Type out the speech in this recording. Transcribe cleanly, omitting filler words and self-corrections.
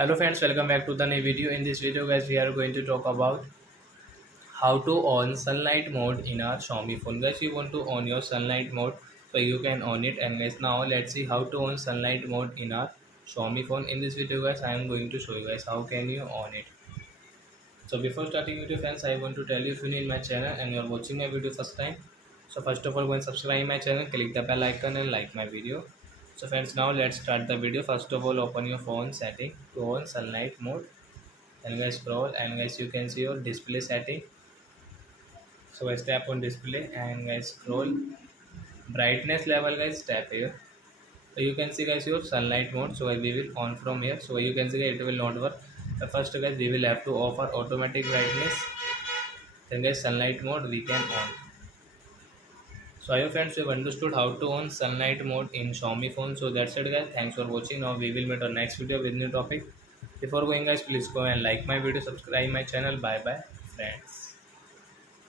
Hello friends, welcome back to the new video. In this video guys, we are going to talk about how to on sunlight mode in our Xiaomi phone. Guys, you want to on your sunlight mode, so you can on it. And guys, now let's see how to on sunlight mode in our Xiaomi phone. In this video guys, I am going to show you guys how can you on it. So before starting video friends, I want to tell you, if you new in my channel and you are watching my video first time, so first of all go and subscribe my channel, click the bell icon and like my video. So friends, now let's start the video. First of all, open your phone setting to on sunlight mode, and guys scroll, and guys you can see your display setting. So guys tap on display and guys scroll, brightness level guys tap here. So you can see guys your sunlight mode. So guys we will on from here. So you can see it will not work. The first guys we will have to offer automatic brightness, then guys sunlight mode we can on. So I hope friends you have understood how to on sunlight mode in Xiaomi phone. So that's it guys, thanks for watching. Now we will meet on next video with new topic. Before going guys, please go and like my video, subscribe my channel. Bye bye friends.